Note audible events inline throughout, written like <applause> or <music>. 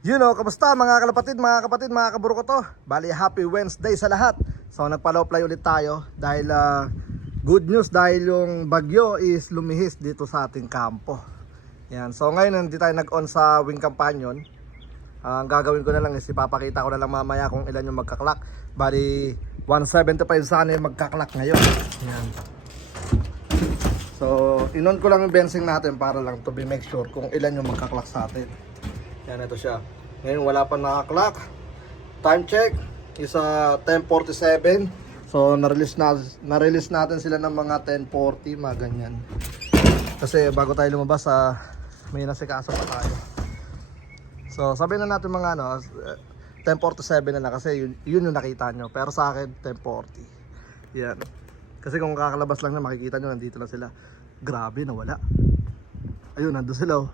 You know, kamusta mga kalapatid, mga kapatid, mga kaburo ko to? Bali, happy Wednesday sa lahat. So, nagpa-low-fly ulit tayo dahil ah, good news dahil yung bagyo is lumihis dito sa ating kampo. Yan. So, ngayon hindi tayo nag-on sa wing companion. Ah, ang gagawin ko na lang is ipapakita ko na lang mamaya kung ilan yung magkaklak. Bali, 175 sana yung magkaklak ngayon. Yan. So, inon ko lang yung bensing natin para lang to be make sure kung ilan yung magkaklak sa atin. Yan, ito siya. Ngayon, wala pa nakaklak. Time check is uh, 10.47. So, na-release, na, na-release natin sila ng mga 10.40, mga ganyan. Kasi bago tayo lumabas, uh, may nasikaso pa tayo. So, sabihin na natin mga ano, uh, 10.47 na lang kasi yun, yun yung nakita nyo. Pero sa akin, 10.40. Yan. Kasi kung kakalabas lang na makikita nyo, nandito lang sila. Grabe, nawala. Ayun, nandun sila. oh.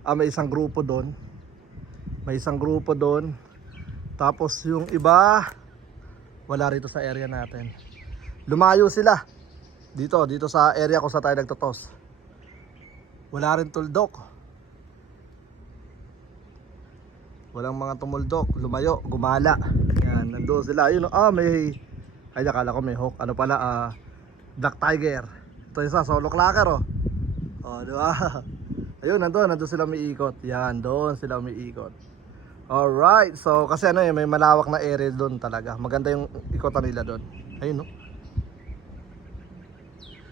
Ah, may isang grupo doon. May isang grupo doon. Tapos yung iba, wala rito sa area natin. Lumayo sila. Dito, dito sa area ko sa tayo nagtotos. Wala rin tuldok. Walang mga tumuldok, lumayo, gumala. Yan, nandoon sila. Ayun, ah, may ay akala ko may hawk. Ano pala, ah, Black Tiger. Ito isa, solo clacker, oh. Oh, di ba? <laughs> Ayun, nandoon, nandoon sila umiikot. Yan, doon sila umiikot. Alright, so kasi ano eh, may malawak na area doon talaga. Maganda yung ikotan nila doon. Ayun, no?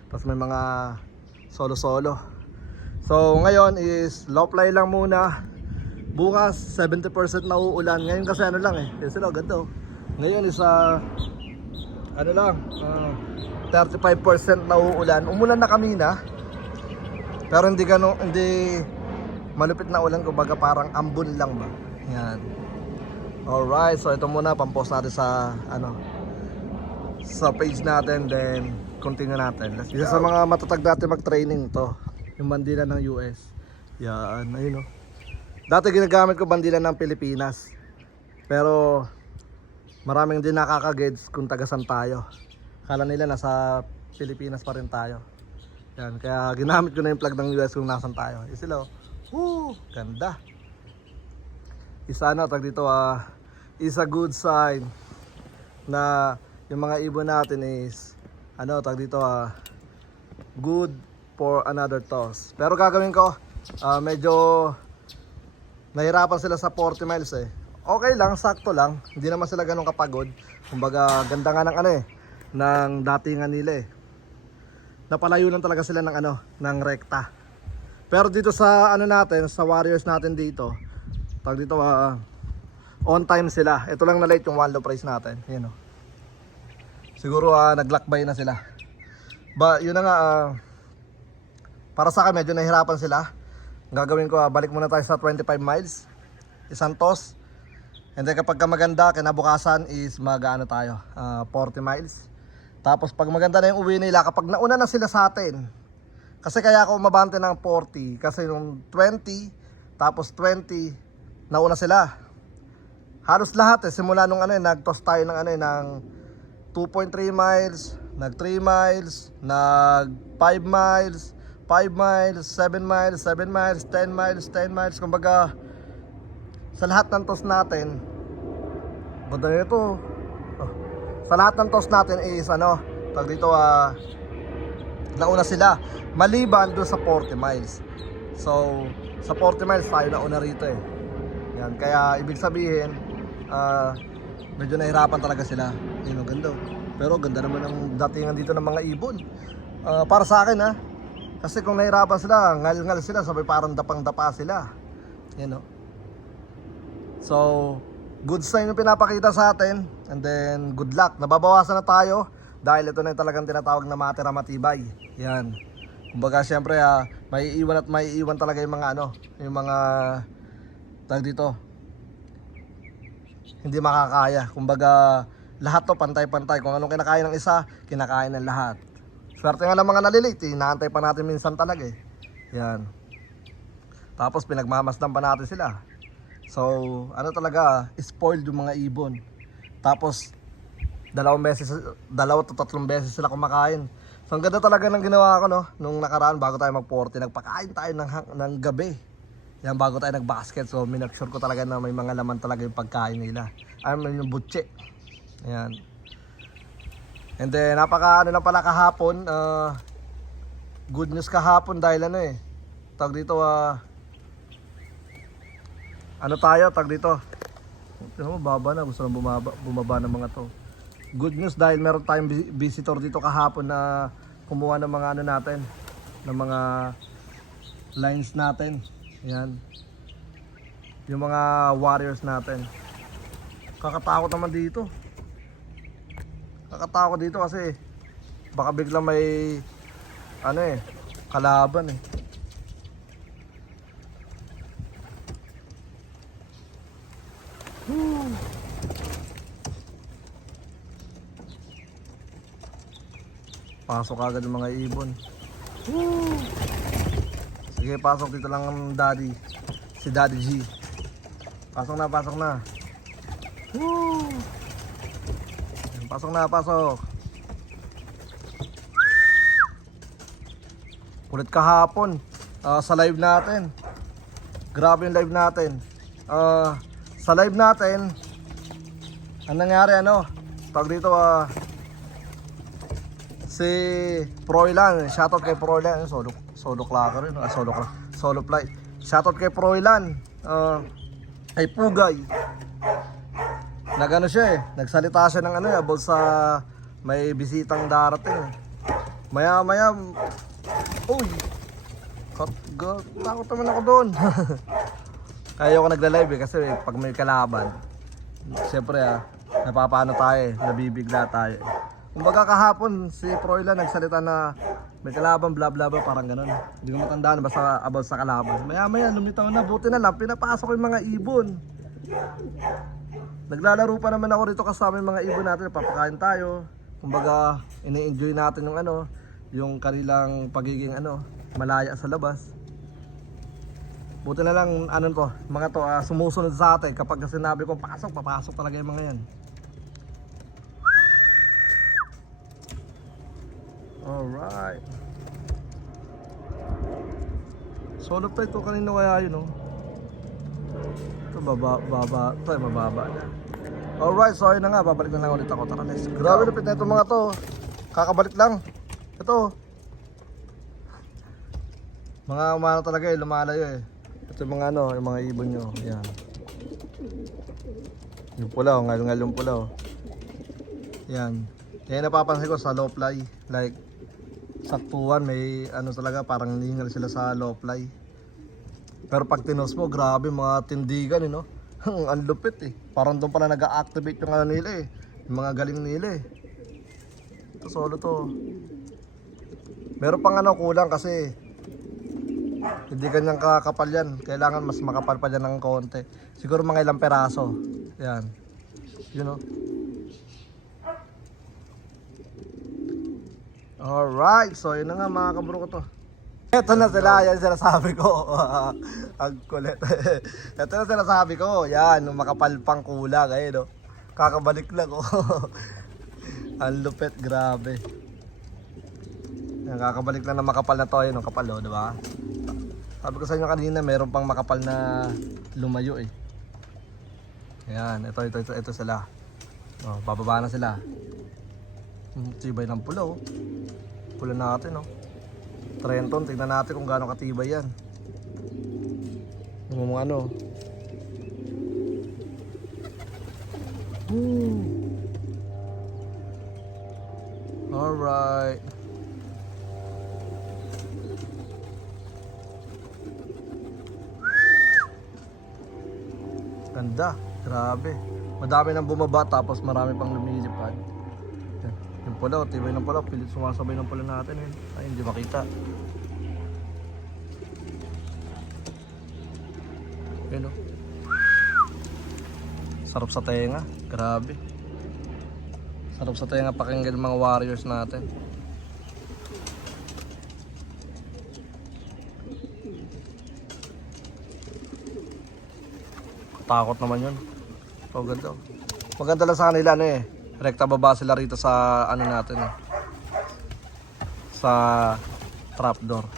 Tapos may mga solo-solo. So, ngayon is low fly lang muna. Bukas, 70% na uulan. Ngayon kasi ano lang eh. Kasi sila, ganda oh. Ngayon is ah, ano lang, ah, 35% na uulan. Umulan na kami na. Pero hindi gano, hindi malupit na ulan kumbaga parang ambon lang ba. Yan. Alright, so ito muna pampost natin sa ano sa page natin then continue natin. Let's Isa sa mga matatag natin mag-training to, yung bandila ng US. Yan, ayun oh. Dati ginagamit ko bandila ng Pilipinas. Pero maraming din nakaka-gets kung tagasan tayo. Kala nila nasa Pilipinas pa rin tayo. Yan, kaya ginamit ko na yung plug ng US kung nasan tayo. Sila, oh. Woo! Ganda. Isa ano, tag dito ah, is a good sign na yung mga ibon natin is ano, tag dito ah, good for another toss. Pero gagawin ko, ah, medyo nahirapan sila sa 40 miles eh. Okay lang, sakto lang. Hindi naman sila ganun kapagod. Kumbaga, ganda nga ng ano eh, ng datingan nila eh napalayo lang talaga sila ng ano, ng rekta. Pero dito sa ano natin, sa warriors natin dito, tag dito ah, on time sila. Ito lang na late yung low price natin. Yan oh. Siguro ah, naglockbay na sila. Ba, yun na nga ah, para sa akin medyo nahihirapan sila. Gagawin ko, ah, balik muna tayo sa 25 miles. Isang toss. And then kapag ka maganda, kinabukasan is mag ano tayo, ah, 40 miles. Tapos pag maganda na yung uwi nila, kapag nauna na sila sa atin, kasi kaya ako umabante ng 40, kasi nung 20, tapos 20, nauna sila. Halos lahat eh, simula nung ano eh, nag-toss tayo ng ano eh, ng 2.3 miles, nag 3 miles, nag 5 miles, 5 miles, 7 miles, 7 miles, 10 miles, 10 miles, kumbaga, sa lahat ng toss natin, ganda na ito, Oh. Sa lahat ng toss natin is ano, tag dito ah nauna sila maliban doon sa 40 miles. So, sa 40 miles tayo nauna rito eh. Yan, kaya ibig sabihin ah medyo nahirapan talaga sila. Yun ganda. Pero ganda naman ang datingan dito ng mga ibon. Ah, para sa akin ha. Kasi kung nahirapan sila, ngal-ngal sila, sabay parang dapang-dapa sila. Yan oh. So, good sign yung pinapakita sa atin. And then, good luck. Nababawasan na tayo dahil ito na yung talagang tinatawag na matira matibay. Yan. Kumbaga, syempre, ah, may iwan at may iwan talaga yung mga ano, yung mga tag dito. Hindi makakaya. Kumbaga, lahat to pantay-pantay. Kung anong kinakain ng isa, kinakain ng lahat. Swerte nga ng mga nalilate, eh. Inaantay pa natin minsan talaga eh. Yan. Tapos pinagmamasdan pa natin sila. So, ano talaga, spoiled yung mga ibon. Tapos, dalawang beses, dalawa to tatlong beses sila kumakain. So, ang ganda talaga ng ginawa ko, no? Nung nakaraan, bago tayo mag-40, nagpakain tayo ng, ng gabi. Yan bago tayo nag-basket. So, minake sure ko talaga na may mga laman talaga yung pagkain nila. Ay, may yung butche. Ayan. And then, napaka ano lang pala kahapon. ah, good news kahapon dahil ano eh. Tag dito, ah, ano tayo, tag dito. Mo, baba na. Gusto nang bumaba, bumaba ng mga to. Good news dahil meron tayong vi- visitor dito kahapon na kumuha ng mga ano natin. Ng mga lines natin. Yan. Yung mga warriors natin. Kakatakot naman dito. Kakatakot dito kasi baka biglang may ano eh, kalaban eh. Pasok agad ng mga ibon. Woo. Sige, pasok dito lang ang daddy. Si Daddy G. Pasok na, pasok na. Woo! Pasok na, pasok. Kulit kahapon ah, sa live natin. Grabe yung live natin. Ah, sa live natin, ang nangyari ano, tawag dito ah, si Proilan, shoutout kay Proilan, solo solo clacker rin, ah, solo cla- solo flight. Shoutout kay Proilan. Uh, ay Pugay. Nagano siya eh, nagsalita siya ng ano eh, about sa may bisitang darating eh. Maya maya, uy, kat, ga, takot naman ako doon. <laughs> Kaya ako nagla-live eh, kasi pag may kalaban, siyempre ah, napapano tayo eh, nabibigla tayo eh. Kumbaga kahapon si Proila nagsalita na may kalaban bla bla bla parang ganun. Hindi ko matandaan basta about sa kalaban. Maya maya lumitaw na buti na lang pinapasok ko yung mga ibon. Naglalaro pa naman ako rito kasama yung mga ibon natin, papakain tayo. Kumbaga ini-enjoy natin yung ano, yung kanilang pagiging ano, malaya sa labas. Buti na lang ano to, mga to ah, sumusunod sa atin kapag sinabi ko pasok, papasok talaga yung mga yan. Alright. Solo flight to kanino kaya yun oh. Ito baba, baba, ito ay mababa na. Alright, so ayun na nga, babalik na lang ulit ako. Tara, let's go. Grabe lupit na itong mga to. Kakabalik lang. Ito. Mga umano talaga eh, lumalayo eh. Ito yung mga ano, yung mga ibon nyo. Yan. Yung pula oh, ngal-ngal yung pula oh. Yan. Kaya napapansin ko sa low fly, like saktuan may ano talaga parang ningal sila sa low fly. Pero pag tinos mo, grabe mga tindigan eh, no? <laughs> Ang lupit eh. Parang doon pala nag-activate yung ano nila eh. Yung mga galing nila eh. Ito solo to. Meron pang ano kulang kasi hindi kanyang kakapal yan. Kailangan mas makapal pa dyan ng konti. Siguro mga ilang peraso. Yan. You know? Alright, so yun na nga mga kabro ko to. Ito na sila, yan sinasabi ko. <laughs> Ang kulit. <laughs> Ito na sinasabi ko. Yan, makapalpang kulang. Ayun, no? Kakabalik lang, <laughs> oh. Ang lupit, grabe. Yan, kakabalik lang na makapal na to. Ayun, ang kapal, oh, di ba? Sabi ko sa inyo kanina, meron pang makapal na lumayo, eh. Yan, ito, ito, ito, ito sila. Oh, bababa na sila. Hmm, Tibay ng pula, oh. Pula natin, oh. Trenton, tingnan natin kung gaano katibay yan. Yung mga ano. Woo. Alright. Ganda, grabe. Madami nang bumaba tapos marami pang lumilipad. Yung pula, tibay ng pula, pilit sumasabay ng pula natin eh. Ay, hindi makita. Yan oh. Sarap sa tenga, grabe. Sarap sa tenga pakinggan ng mga warriors natin. Takot naman yun. Oh, ganda. Maganda lang sa kanila ano eh. Rekta baba sila rito sa ano natin eh. Sa trapdoor.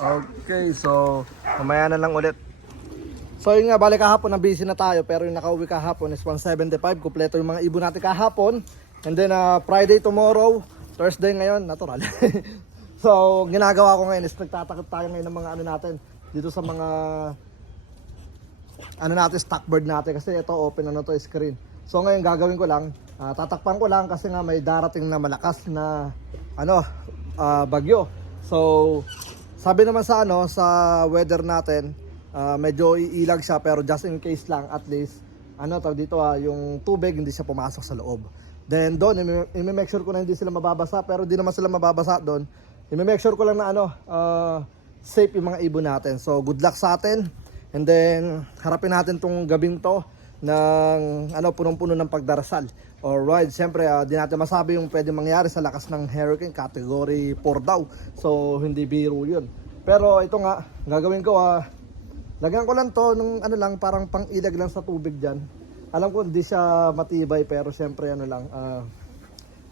Okay, so mamaya na lang ulit. So yun nga, balik kahapon na busy na tayo pero yung nakauwi kahapon is 175. Kumpleto yung mga ibon natin kahapon. And then uh, Friday tomorrow, Thursday ngayon, natural. <laughs> so ginagawa ko ngayon is nagtatakot tayo ngayon ng mga ano natin dito sa mga ano natin, stock bird natin kasi ito open na to screen. So ngayon gagawin ko lang, ah, tatakpan ko lang kasi nga may darating na malakas na ano, ah, bagyo. So sabi naman sa ano sa weather natin, ah, medyo iilag siya pero just in case lang at least ano tawag dito ah, yung tubig hindi siya pumasok sa loob. Then doon, imi- make sure ko na hindi sila mababasa pero di naman sila mababasa doon. I-make sure ko lang na ano, ah, safe yung mga ibon natin. So good luck sa atin. And then harapin natin tong gabing to ng ano punong-puno ng pagdarasal. Alright, siyempre ah, di natin masabi yung pwede mangyari sa lakas ng hurricane category 4 daw. So hindi biro 'yun. Pero ito nga, gagawin ko ah lagyan ko lang to ng ano lang parang pang-ilag lang sa tubig diyan. Alam ko hindi siya matibay pero siyempre ano lang ah,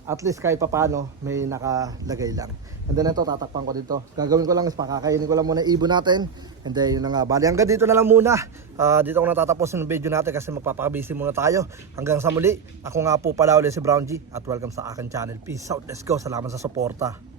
at least kahit papano may nakalagay lang. And then ito tatakpan ko dito. Gagawin ko lang is pakakainin ko lang muna ibon natin. And then yun na nga. Bali hanggang dito na lang muna. Ah, dito ko natatapusin yung video natin kasi magpapakabisi muna tayo. Hanggang sa muli. Ako nga po pala ulit si Brown G at welcome sa akin channel. Peace out. Let's go. Salamat sa suporta.